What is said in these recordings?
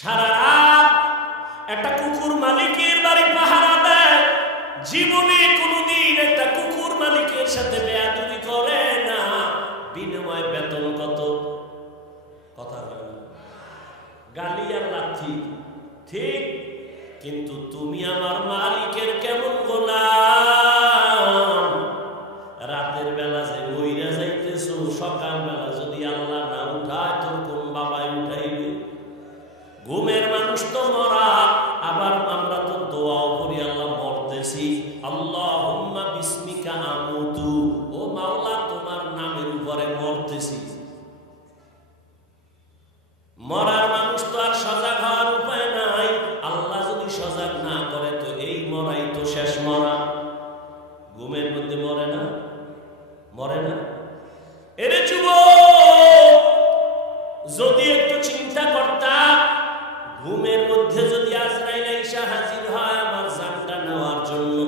সারা রাত একটা কুকুর মালিকের বাড়ি পাহারা দেয়, জীবনে কোনোদিন একটা কুকুর মালিকের সাথে বেয়াদবি করে না। বিনিময় বেতন কত? কথা হয় না, গালি আর লাথি, ঠিক? কিন্তু তুমি আমার মালিকের কেমন গোলাম। রাতের বেলা যে মইরা যাইতেছো, সকাল বেলা যদি আল্লাহ না উঠায় তোর কোন বাবাই উঠাইবে? ঘুমের মানুষ তো মরা, আবার আমরা তো দোয়াও করি আল্লাহ মরতেছি, আল্লাহুম্মা বিসমিকা আমুতু, ও মাওলা তোমার নামের উপরে মরতেছি। মরার মানুষ তো আর সজাগ হওয়ার উপায় নাই। আল্লাহ যদি সজাগ না করে তো এই মরাই তো শেষ মরা। ঘুমের মধ্যে মরে না, মরে না? এরে যুবক, যদি একটু চিন্তা করতাম, ঘুমের মধ্যে যদি আজরাইল আইসা হাজির হয় আমার জানটা নেওয়ার জন্য,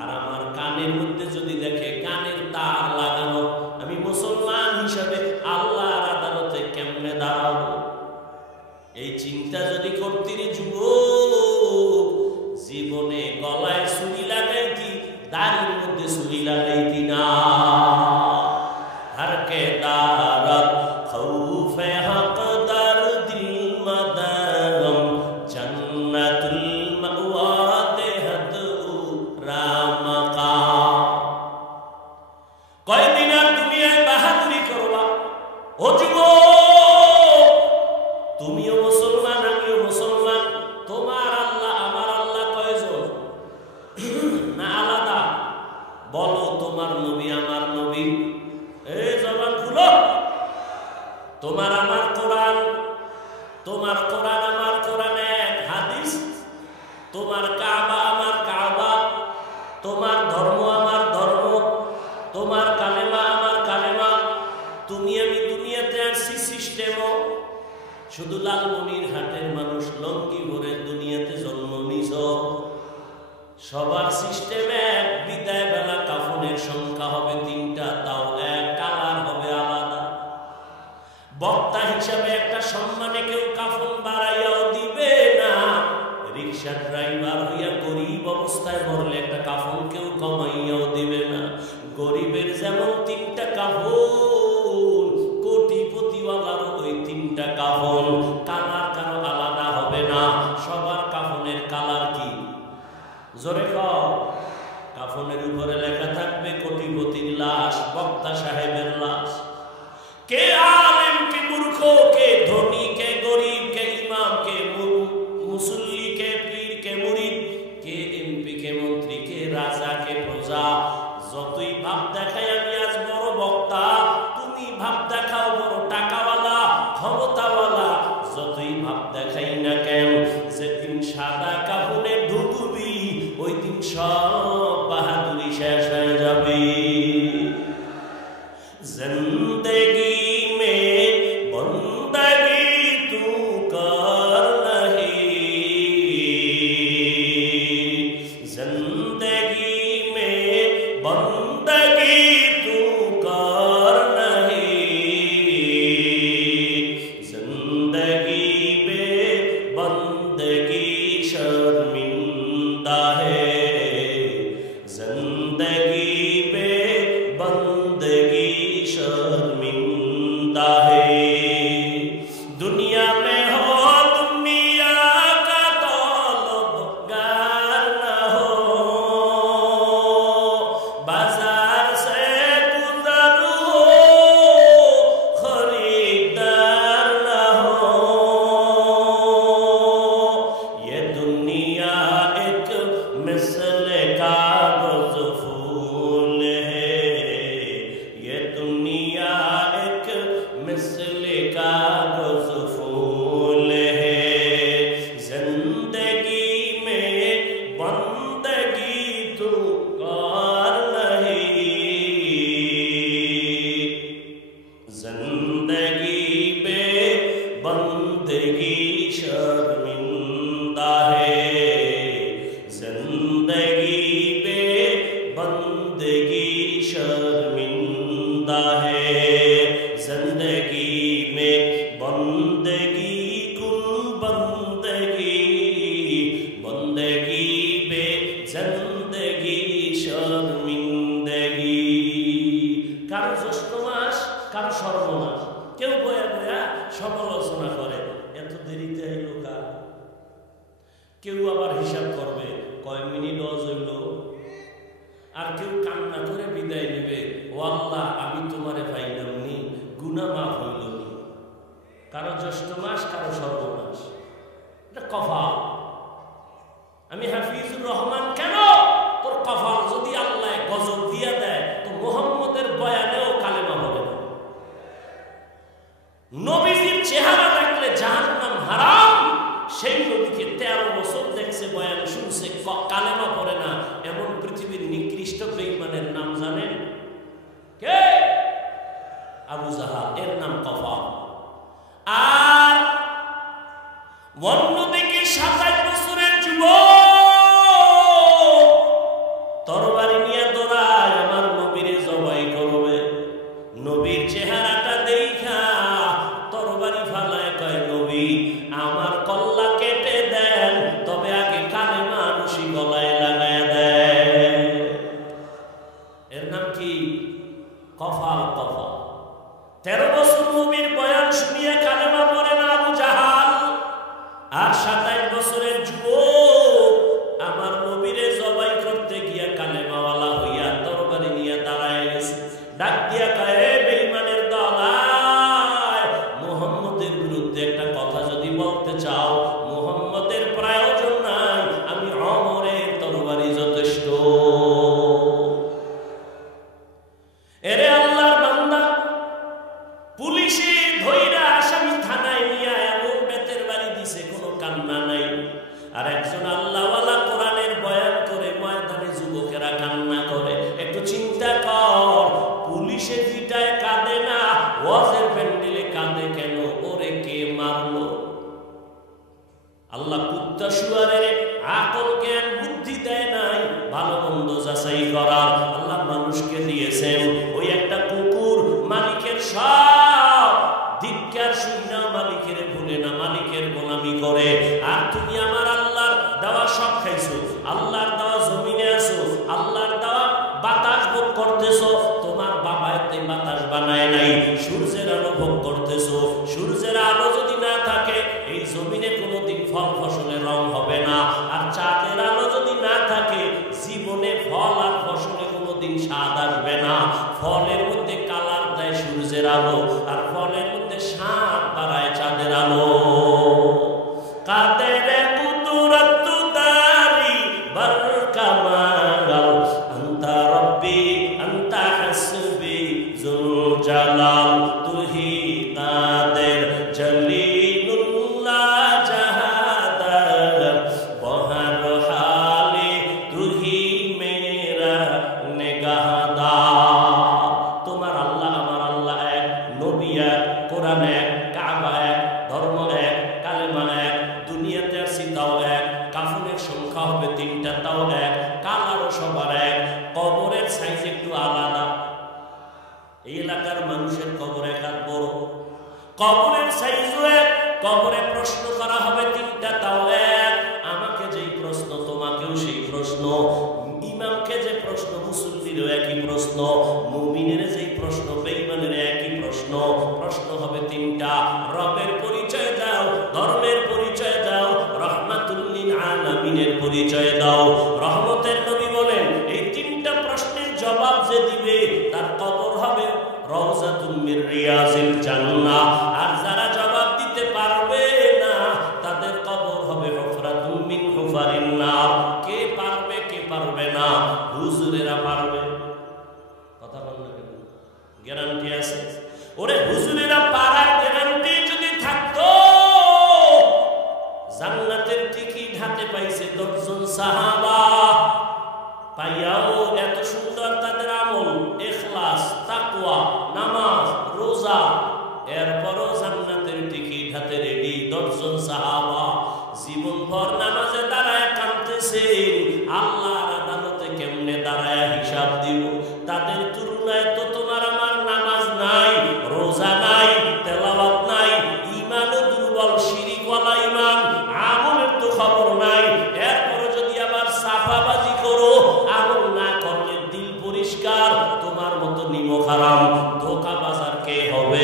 আর আমার কানের মধ্যে যদি দেখে কানের তার লাগানো, আমি মুসলমান হিসাবে আল্লাহর আদালতে কেমনে দাঁড়াবো? এই চিন্তা যদি করতি রে যুবক, জীবনে গলায় ছুরি লাগাইতি, দাড়ির মধ্যে ছুরি লাগাইতি না। হরকে দারত খৌফে হক দার দিল মদরম জান্নাতুল মাওয়া দেহত রামকা। কয়দিন আর দুনিয়ায় বাহাদুরি করবা? ও যুবক, তুমিও মুসলমান, আমিও মুসলমান। তোমার আল্লাহ আমার আল্লাহ কয়জন? না আলাদা? বলো, তোমার নবী আমার নবী। এই জবান খুলো। তোমার আমার কোরআন, তোমার কোরআন আমার কোরআন এক, হাদিস। তোমার কাবা আমার কাবা, তোমার ধর্ম আমার ধর্ম, তোমার কালেমা আমার কালেমা। তুমি আমি দুনিয়াতে আসছি সিস্টেমও। শুধু লালমনিরহাটের মানুষ লঙ্গি ভরে দুনিয়াতে জন্ম নিছ। সবার সিস্টেম এক, বিদায় বেলা কাফনের সংখ্যা হবে 3টা, তাও এক, কালার হবে আলাদা। বক্তা হিসাবে একটা সম্মানে কেউ কাফন বাড়াইয়াও দিবে না। রিক্সা ড্রাইভার হইয়া গরিব অবস্থায় মরলে একটা কাফন কেউ কমাইয়াও দিবে না। গরিবের যেমন 3টা কাফন, কোটিপতিওয়ালারও ওই 3টা কাফন। কালার কারো আলাদা হবে না। সবার কাফনের কালার কি? জোরে কও। কাফনের উপরে লেখা থাকবে কোটিপতির লাশ, বক্তা সাহেবের লাশ। কে আলেম, কে মূর্খ, কে ধনী, কে গরিব, কে ইমাম, কে মুসল্লি, কে পীর, কে মুরিদ, কে এমপি, কে মন্ত্রী, কে রাজা, কে প্রজা। যতই ভাব দেখাই আমি আজ বড় বক্তা, তুমি ভাব দেখাও বড় টাকাওয়ালা, ক্ষমতাওয়ালা। যতই ভাব দেখাই না কেন, যেদিন সাদা কাফনে ঢুকবি ওই দিন সব বাহাদুরি শেষ হয়ে যাবে। জিন্দেগি মে বন্দগি তু কর নাহি, জিন্দেগি মে বন্দগি তু কর নাহি, জিন্দেগি মে বন্দগি শর্মিন্দা है, जिंदगी में बंदगी शर्मिंदा है। दुनिया में हो दुनिया का तलबगार न हो, बाजार से गुजर हो खरीदार न हो। ये दुनिया एक मिसले कागज फूल है, ये दुनिया एक मिसले कागज फूल है। जिंदगी में बंदगी तू कर नहीं, जिंदगी में बंदगी शर्मिंदा है, जिंदगी में बंदगी शर्मिंदा है। जिंदगी में बंदगी कुल बंद সর্বনাশ। কেউ বয়া বয়া সমালোচনা করে, এত দেরিতে আইলো কার। কেউ আবার হিসাব করবে কয় মিনিট হইল, আর কেউ কান্না করে বিদায় নেবে, ও আল্লাহ আমি তোমারে পাইলাম নি, গুনাহ মাফ হইল নি। কারো জ্যৈষ্ঠ মাস, কারো সর্বনাশ, এটা কপাল। আমি হাফিজুর রহমান, কেন তোর কপাল যদি আল্লাহ গজব দিয়া দেয় তো মুহাম্মদের বয়ানেও কালেমা হবে না। নবীজির চেহারা দেখলে জাহান্নাম হারাম, সেই নবীকে 13 বছর দেখছে, বয়ান শুনছে, কালেমা পড়ে না, এমন পৃথিবীর নিকৃষ্ট বেঈমানের নাম জানেন কে? আবু জাহাল, এর নাম কপাল। আর অন্যদিকে 27 বছরের যুবক তরবারি নিয়ে দৌড়ায়, আমার নবীরে জবাই করবে। নবীর চেহারাটা দেখা তরবারি ফালায়, কয় নবী আমার কল্লা কেটে দেন, তবে আগে কালেমা রশি গলায় লাগায় দেন। এর নাম কি? কফাল। কফাল। 13 বছর নবীর বয়ান শুনিয়ে কালেমা পড়ে না আবু জাহাল, আর 27 বছরের যুবক আমার নবীরে জবাই করতে গিয়া কালেমাওয়ালা হইয়া তরবারি নিয়ে দাঁড়ায় গেছে। ডাক দিয়া কয়, বেঈমানের দল, মুহাম্মদের বিরুদ্ধে একটা কথা যদি বলতে চাও, মুহাম্মদের প্রয়োজন নাই, আমি ওমরের তরবারি যথেষ্ট। এরে আল্লাহর বান্দা, পুলিশে ধইরা আসামি থানায় নিয়ে এমন বেতের বাড়ি দিছে, কোনো কান্না নাই। আর একজন আল্লাহওয়ালা কোরআনের বয়ান করে ময়দানে যুবকেরা কান্না করে। একটু চিন্তা কর, পুলিশে পিটায় কাঁদে না, ওয়াজের প্যান্ডেলে কাঁদে কেন? ওরে কে মারলো? আল্লাহ কুত্তা শুয়ারের আকল জ্ঞান বুদ্ধি দেয় নাই ভালো মন্দ যাচাই করার, আল্লাহ মানুষকে দিয়েছেন। ওই একটা কুকুর মালিকের সব ধিক্কার শুইনা মালিকের ভুলে না, মালিকের গোলামি করে। আর তুমি আমার আল্লাহর দেওয়া সব খাইছো, আল্লাহর দেওয়া জমিনে আছো, আল্লাহর দেওয়া বাতাস ভোগ করতেছো। তোমার বাবা এতে বাতাস বানায় নাই, সূর্যের আলো ভোগ করতেছো। সূর্যের আলো যদি না থাকে এই জমিনে কোনোদিন ফল ফসলের রং হবে না। আর চাঁদের আলো যদি না থাকে জীবনে ফল আর ফসলে কোনোদিন স্বাদ আসবে না। ফলের মধ্যে কালার দেয় সূর্যের আলো, আর ফলের মধ্যে স্বাদ বাড়ায় চাঁদের আলো। কাদের কুদরত দারি বরকামাল, আনতা রব্বি আনতা হাসবি যুল জালাল, তুহি কাদের জলিলুল্লাহ জাহাদার, বহর হালে তুহি মেরা নেগাহদার। তোমার আল্লাহ আমার আল্লাহ এক, নবী এক, কোরআন এক, কাবা এক, ধর্ম এক, কালেমা এক, দুনিয়াতে আসি তাও এক, কাফনের সংখ্যা হবে 3টা তাও এক, কালারও সবার এক, কবরের সাইজ একটু আলাদা। এই এলাকার মানুষের কবর এক হাত বড়, কবরের সাইজও এক, কবরে প্রশ্ন করা হবে 3টা তাও এক। আমাকে যেই প্রশ্ন তোমাকেও সেই প্রশ্ন, ইমামকে যে প্রশ্ন মুসল্লিরও একই প্রশ্ন, মুমিনের যেই প্রশ্ন বেঈমানের একই প্রশ্ন। প্রশ্ন হবে 3টা। রবের পরিচয় দাও, ধর্মের পরিচয় দাও, রাহমাতুল লিল আলামিনের পরিচয় দাও। রহমতের নবী বলেন এই 3টা প্রশ্নের জবাব যে দিবে তার কবর হবে রওজাতুম মির রিয়াজিল জান্নাহ। আর যারা জবাব দিতে পারবে না তাদের কবর হবে হুফরাতুম মিন হুফারিন নার। কে পারবে কে পারবে না? হুজুরেরা পারবে। কথা বল না কেন? গ্যারান্টি আছে? ওরে হুজুরেরা পারার গ্যারান্টি যদি থাকতো, জান্নাতের টিকিট হাতে পাইছে 10 জন সাহাবা, পাইয়াও এত সুন্দর তাদের আমল, ইখলাস, তাকওয়া, নামাজ, রোজা, এরপরও জান্নাতের টিকিট হাতে রেডি 10 জন সাহাবা। জীবনভর নামাজে দাঁড়ায় কাঁদতেছেন, আল্লাহর আদালতে কেমনে দাঁড়ায় হিসাব দিব। তাদের তুলনায় তো তোমার আমার নামাজ নাই, রোজা নাই, তেলাওয়াত নাই, ঈমানও দুর্বল, শিরকওয়ালা ঈমান, আমলের তো খবর নাই। এরপর যদি আবার সাফাবাজি করো, আমল না করলে দিল পরিষ্কার, তোমার মতো নিমক হারাম ধোঁকাবাজ আর কে হবে?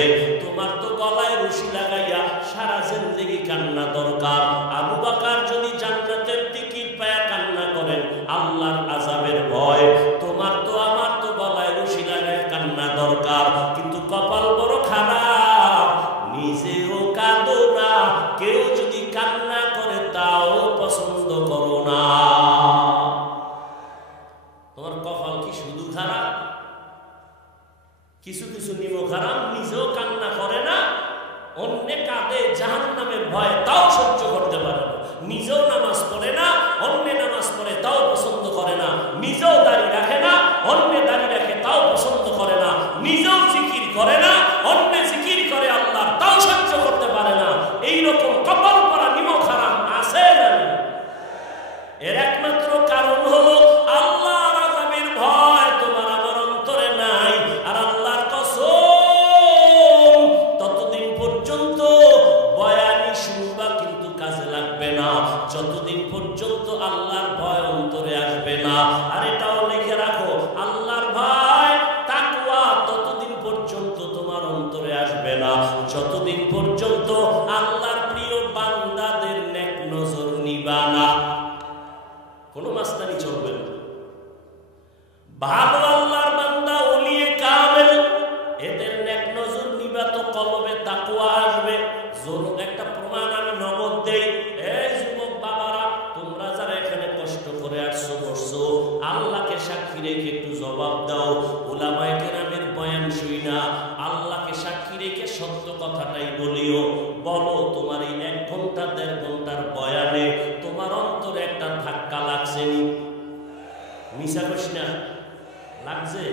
দরকার। আবু বকর যদি জান্নাতের টিকিট পায়া কান্না করেন আল্লাহর আযাবের ভয়, তোমার তো আমার তো গলায় রশি লাগায় কান্না দরকার। কিন্তু কপাল বড় খারাপ, নিজেও কাঁদো না, কেউ যদি কান্না করে তাও পছন্দ করো না। তোমার কপাল কি শুধু খারাপ? কিছু কিছু নিম খারাপ, নিজেও কান্না করে না, অন্যে কাঁদে জাহান্নামের ভয় তাও সহ্য করতে পারে না। নিজেও নামাজ পড়ে না, অন্যে নামাজ পড়ে তাও পছন্দ করে না। নিজেও দাড়ি রাখে না, অন্যে দাড়ি রাখে তাও পছন্দ করে না। নিজেও জিকির করে না, অন্যে জিকির করে আল্লাহ তাও সহ্য করতে পারে না। এইরকম কপাল পরা নিম খারাপ আছে না? এর একমাত্র কারণ হলো আল্লাহর আযাবের ভয় তোমার আমার অন্তরে নাই। আর আল্লাহর কসম, ততদিন পর্যন্ত বয়ানি শুনবা কিন্তু কাজে লাগবে না, যতদিন পর্যন্ত আল্লাহর ভয় অন্তরে আসবে না। আর এটাও লিখে রাখো, আল্লাহর ভয় তাকওয়া ততদিন পর্যন্ত তোমার অন্তরে আসবে না যতদিন পর্যন্ত আল্লাহর প্রিয় বান্দাদের নেক নজর নিবা না। কোনো মাস্তানি চলবে না। ভালো আল্লাহর বান্দা ওলিয়ে কামেল, এদের নেক নজর নিবা তো কলবে তাকওয়া আসবে। জোর একটা প্রমাণ আমি নগদ দেই। এই যুবক বাবারা, তোমরা যারা এখানে কষ্ট করে আসছো বসছো, আল্লাহকে সাক্ষী রেখে একটু জবাব দাও। উলামায়ে কেরামের বয়ান শুইনা আল্লাহকে সাক্ষী রেখে সত্য কথাটাই বলিও। বলো, তোমার এই 1 ঘন্টা 1.5 ঘন্টার বয়ানে তোমার অন্তরে একটা ধাক্কা লাগছে নি? মিশা করিস না, লাগছে?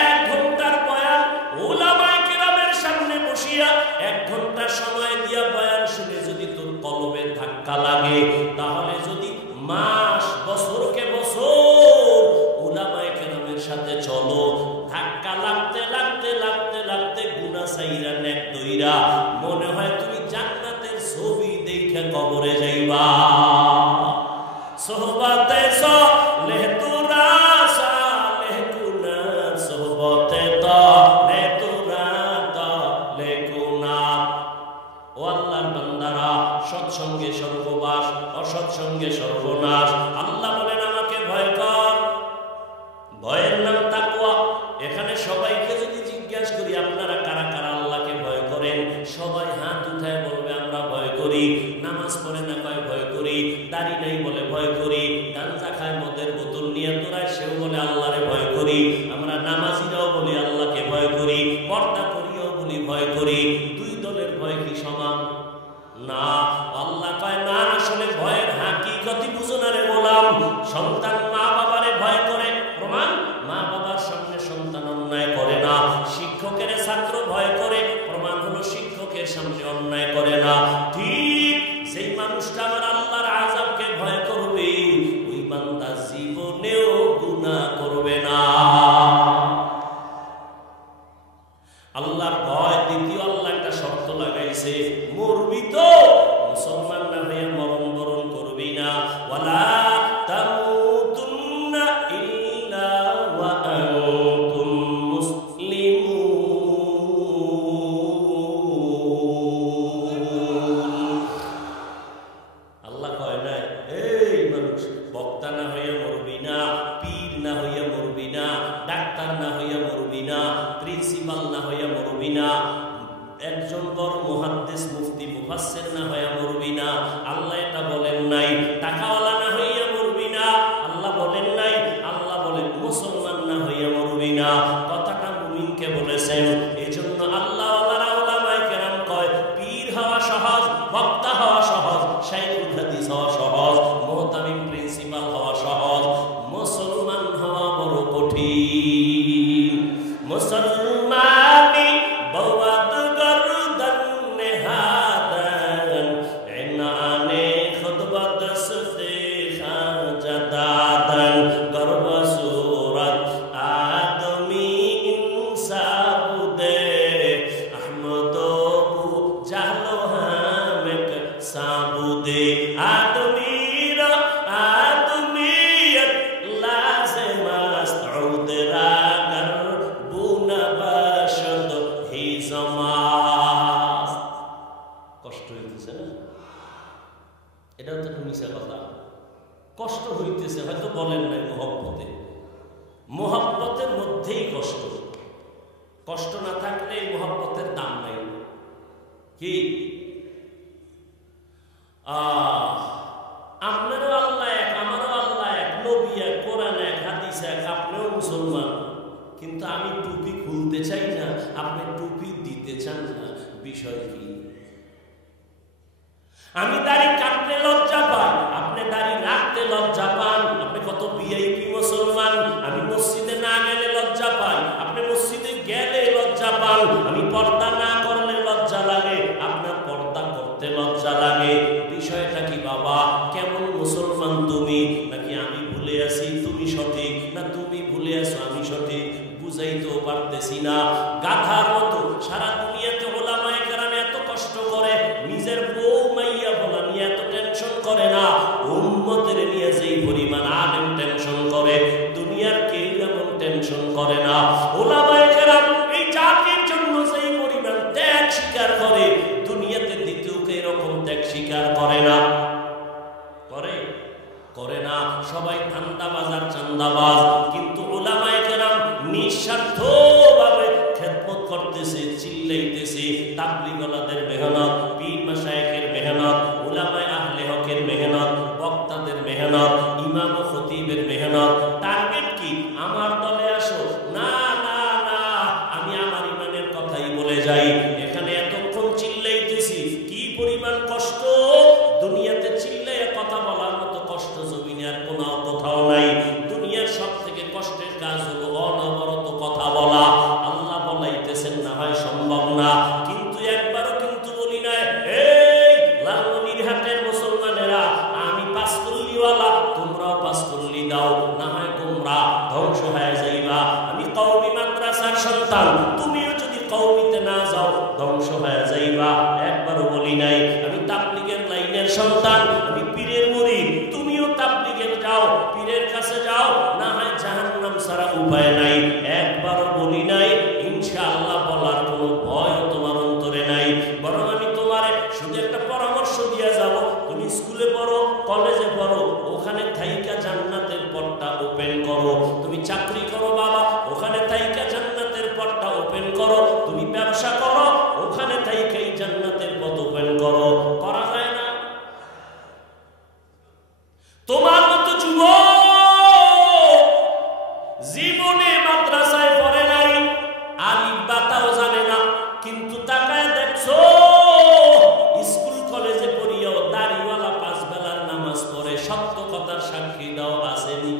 1 ঘন্টার বয়ান উলামায়ে কেরামের সামনে বসিয়া 1 ঘন্টা সময় দিয়া বয়ান শুনে যদি তোর কলবে ধাক্কা লাগে, তাহলে যদি মাস বছরকে বছর উলামায়ে কেরামের সাথে চলো, ধাক্কা লাগতে লাগতে লাগতে লাগতে গুনাহ সাইরা নেক দইরা মনে হয় তুমি জান্নাতের ছবি দেখে কবরে যাইবা। সোহবতে সলে তুরা সালে গুনা, সোহবতে তলে তুরা তলে গুনা। ও আল্লাহর বান্দারা, সৎসঙ্গে সর্ববাস, অসৎসঙ্গে সর্বনাশ। আল্লাহ বলেন আমাকে ভয় কর, ভয়ের নাম তাকওয়া। এখানে সবাইকে যদি জিজ্ঞাসা করি আপনারা কারা কারা আল্লাহকে ভয় করেন, সবাই হাত উঠায় বলবে আমরা ভয় করি। নামাজ পড়ে না কয় ভয় করি, দাড়ি নাই বলে ভয় করি, গাঞ্জা খায় মদের বোতল নিয়ে তোরায় সেও বলে আল্লাহরে ভয় করি। আমরা নামাজিরাও বলি আল্লাহকে ভয় করি, পর্দা করিও বলি ভয় করি। দুই দলের ভয় কি সমান? না। আল্লাহ কয় না, আসলে ভয়ের হাকিকতই বুঝো না রে গোলাম। সন্তান মা বাবারে ভয় করে, প্রমাণ মা বাবার সামনে সন্তান অন্যায় করে না। শিক্ষকের ছাত্র ভয় করে, প্রমাণ হলো শিক্ষকের সামনে অন্যায় করে না। ঠিক সেই মানুষটা আমার আল্লাহর আযাবকে ভয় করবে, ওই বান্দা জীবনেও গুনাহ করবে না। আল্লাহর ভয় দ্বিতীয় আল্লাহ একটা শর্ত লাগাইছে, মরবি তো মুসলমান না হয়ে মরণ বরণ করবি না। ওয়ালা তামুতুন্না ইল্লা ওয়া আনতুম মুসলিমুন। আল্লাহ কয় না এই মানুষ বক্তা না হয়ে মরবি না, পীর না হয়ে মরবি না, ডাক্তার না হয়ে মরবি না, প্রিন্সিপাল না হয়ে মরবি না, একজন বড় মুহাদ্দিস মুফতি মুফাসসির না হয়ে মরবি না। আল্লাহ এটা বলেন নাই। টাকাওয়ালা না হইয়া মরবি না, আল্লাহ বলেন নাই। আল্লাহ বলেন মুসলমান না হইয়া মরবি না। কথাটা মুমিনকে বলেছেন। এজন্য আল্লাহওয়ালারা উলামায়ে কেরাম কয় পীর হওয়া সহজ, বক্তা হওয়া সহজ, শাইখুল হাদিস হওয়া সহজ, মুহতামিম প্রিন্সিপাল হওয়া সহজ, মুসলমান হওয়া বড় কঠিন। মুসলমানি বওয়াত গরদান নেহাদান এনানে খুতবত সুদে খাজাদান গর্ব সুরত আদমি ইনসাবুদে আহমদ বু জাহলো হামেক সাবুদে আদমির আদমিয়ত লাজমাস উদরা কষ্ট হইতেছে না? এটাও তো মিশা কথা। কষ্ট হইতেছে হয়তো বলেন নাই মোহব্বতে, মোহব্বতের মধ্যেই কষ্ট। কষ্ট না থাকলে মোহব্বতের দাম নাই। কি আপনারও আল্লাহ এক, আমারও আল্লাহ এক, নবী এক, কোরআন এক, হাদিস এক, আপনিও মুসলমান, কিন্তু আমি টুপি খুলতে চাই না, আপনি টুপি দিতে চান না। বিষয় কি? আমি দাড়ি কাটতে লজ্জা পাই, আপনি দাড়ি রাখতে লজ্জা পান। আপনি কত ভিআইপি মুসলমান, আমি মসজিদে না গেলে লজ্জা পাই, আপনি মসজিদে গেলে লজ্জা পান। আমি পর্দা না করলে লজ্জা লাগে, আপনার পর্দা করতে লজ্জা লাগে। বিষয়টা কি বাবা? কেমন মুসলমান তুমি? নাকি আমি ভুলে আছি তুমি সঠিক, না তুমি ভুলে আছো আমি সঠিক? বুঝাইতেও পারতেছি না। গাধার মতো সারা দুনিয়াতে ওলামায়ে কেরাম এত কষ্ট করে, নিজের বউ মাইয়া বলা নিয়ে এত টেনশন করে না। উম্মতের নিয়ে যেই পরিমাণ আলেম টেনশন করে, দুনিয়ার কেউ এমন টেনশন করে না। ওলামায়ে কেরাম এই জাতির জন্য যেই পরিমাণ ত্যাগ স্বীকার করে, দুনিয়াতে দ্বিতীয় কেউ এরকম ত্যাগ স্বীকার করে না। করে না। সবাই ধান্দাবাজ আর চান্দাবাজ, কিন্তু ওলামায়ে কেরাম নিঃস্বার্থভাবে খেদমত করতেছে, চিল্লাইতেছে। তাবলীগওয়ালাদের মেহনত, পীর মাশায়েখের মেহনত, উলামায়ে আহলে হকের মেহনত, বক্তাদের মেহনত, ইমাম ও খতিবের মেহনত। টার্গেট কি? আমার দলে আসো। না না না, আমি আমার ইমানের কথাই বলে যাই। এখানে এতক্ষণ চিল্লাইতেছি, কি পরিমাণ কষ্ট! দুনিয়াতে চিল্লাইয়া কথা বলার মতো কষ্ট জমিনে আর কোনো কোথাও নাই। দুনিয়ার সব থেকে কষ্টের কাজ হলো অনবরত কথা বলা। আল্লাহ বলাইতেছেন না হয় সম্ভব না, কিন্তু একবারও কিন্তু বলি না এই লালমনিরহাটের মুসলমানেরা আমি পাঁচকল্লিওয়ালা, তোমরাও পাঁচকল্লি দাও, না হয় তোমরা ধ্বংস হয়ে যাইবা। আমি কওমি মাদ্রাসার সন্তান, তুমিও যদি কওমিতে না যাও ধ্বংস হয়ে যাইবা। একবারও বলি নাই আমি তাবলীগের লাইনের সন্তান, আমি পীরের মুরিদ, তুমিও তাবলীগের যাও, পীরের কাছে যাও, না হয় জাহান্নাম ছাড়া উপায় নাই। একবারও বলি নাই। ইনশাআল্লাহ বলার কোনো ভয় তোমার অন্তরে নাই। বরং আমি তোমারে শুধু একটা পরামর্শ দিয়ে যাব, তুমি স্কুলে পড়ো, কলেজে পড়ো, ওখানে থাইকা জান্নাতের পথটা ওপেন করো। তুমি চাকরি করো বাবা, ওখানে থাইকা জান্নাতের পথটা ওপেন করো। তুমি ব্যবসা করো, ওখানে থাইকাই জান্নাতের পথ ওপেন করো। করা যায় না? তোমার মতো যুবক জীবনে মাদ্রাসায় পড়ে নাই, আলিফ বাতাও জানে না, কিন্তু তাকায় দেখছো স্কুল কলেজে পড়িয়াও দাড়িওয়ালা পাঁচ বেলার নামাজ পড়ে, সত্য কথার সাক্ষী দাও আসেনি?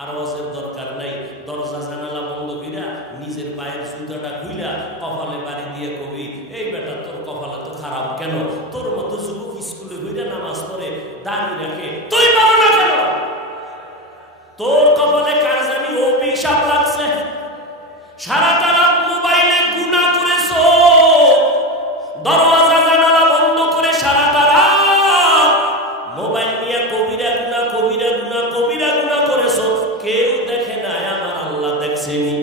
আর ওয়াজের দরকার নাই। দরজা জানালা বন্ধ কইরা নিজের পায়ের জুতাটা খুইলা কপালে বাড়ি দিয়ে কবি, এই বেটা তোর কপালে তো খারাপ কেন? তোর মতো যুবক স্কুলে হইরা নামাজ পড়ে, দাড়ি রাখে, তুই পারো না কেন? তোর কপালে কার জানি অভিশাপ লাগছে। সারাটা রাত মোবাইলে গুনাহ করেছো, দরজা জানালা বন্ধ করে সারাটা রাত মোবাইল নিয়ে কবিরা গুনাহ, কবিরা গুনাহ, কবিরা গুনাহ করেছো। কেউ দেখে নাই, আমার আল্লাহ দেখছেনি।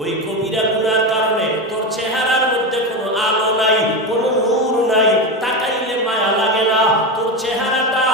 ওই কবিরা গুনার কারণে তোর চেহারার মধ্যে কোনো আলো নাই, কোনো নূর নাই, তাকাইলে মায়া লাগে না। তোর চেহারাটা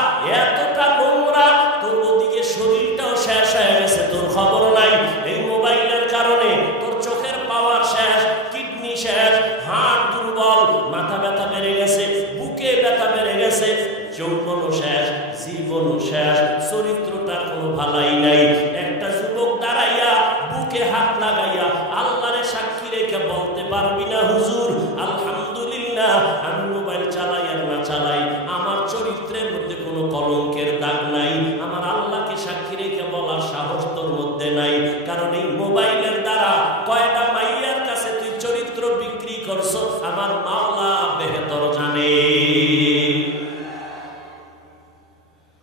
এতটা নোংরা, তোর ওদিকে শরীরটাও শেষ হয়ে গেছে, তোর খবর নাই। এই মোবাইলের কারণে তোর চোখের পাওয়ার শেষ, কিডনি শেষ, হাড় দুর্বল, মাথা ব্যথা বেড়ে গেছে, বুকে ব্যথা বেড়ে গেছে, যৌবনও শেষ, জীবনও শেষ, চরিত্রটার কোনো ভালাই নাই। একটা যুবক দাঁড়াইয়া বুকে হাত লাগাইয়া আল্লাহরে সাক্ষী রেখে বলতে পারবি না হুজুর আলহামদুলিল্লাহ, আমি মোবাইল চালাই আর না চালাই আমার চরিত্রের মধ্যে কোনো কলঙ্কের দাগ নাই। আমার আল্লাহকে সাক্ষী রেখে বলার সাহস তোর মধ্যে নাই, কারণ এই মোবাইলের দ্বারা কয়টা মাইয়ার কাছে তুই চরিত্র বিক্রি করছো আমার মাওলা বেহতর জানে।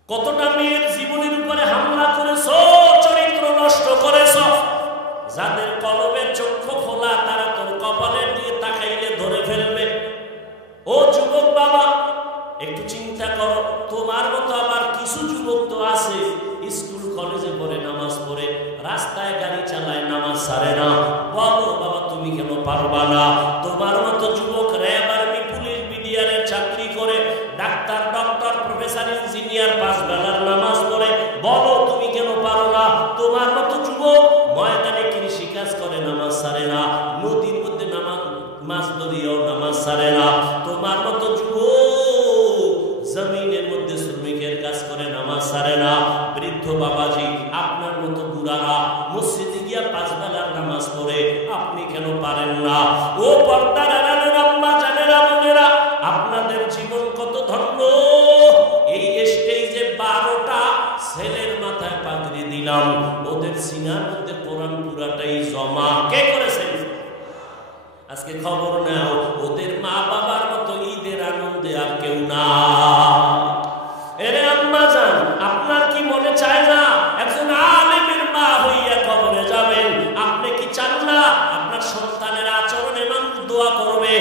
কতটা মেয়ের জীবনের উপরে হামলা করেছো, চরিত্র নষ্ট করেছো। যাদের কলবের চক্ষু খোলা তারা তোর কপালের দিয়ে তাকাইলে ধরে ফেলবে। ও যুবক বাবা, একটু চিন্তা করো। তোমার মতো আবার কিছু যুবক তো আছে স্কুল কলেজে পড়ে, নামাজ পড়ে, রাস্তায় গাড়ি চালায়, নামাজ ছাড়ে না। বলো বাবা তুমি কেন পারবা না? তোমার মতো যুবক র্যাব, আর্মি, পুলিশ, বিডিআরের চাকরি করে, ডাক্তার, ডক্টর প্রফেসর ইঞ্জিনিয়ার 5 বেলার নামাজ পড়ে, বলো তুমি কেন পারো না? তোমার মতো যুবক ময়দানে কৃষি কাজ করে নামাজ ছাড়ে না, নদীর মধ্যে মাছ ধরিয়াও নামাজ ছাড়ে না। তোমার মতো যুবক জমিনের মধ্যে শ্রমিকের কাজ করে নামাজ ছাড়ে না। বৃদ্ধ বাবাজি, আপনার মতো বুড়ারা মসজিদে গিয়া 5 বেলার নামাজ পড়ে, আপনি কেন পারেন না? ও পর্দার আড়ালের আম্মা জানেরা বোনেরা, আপনাদের জীবন কত ধন্য। এই স্টেজে 12টা ছেলের মাথায় পাগড়ি দিলাম, ওদের সিনার মধ্যে কোরআন পুরাটাই জমা। কে করেছেন? আজকে খবর নাও, ওদের মা বাবার মতো ঈদের আনন্দে আর কেউ না। এরে আম্মা জান, আপনার কি মনে চায় না একজন আলেমের মা হইয়া কবরে যাবেন? আপনি কি চান না আপনার সন্তানের আচরণে মানুষ দোয়া করবে?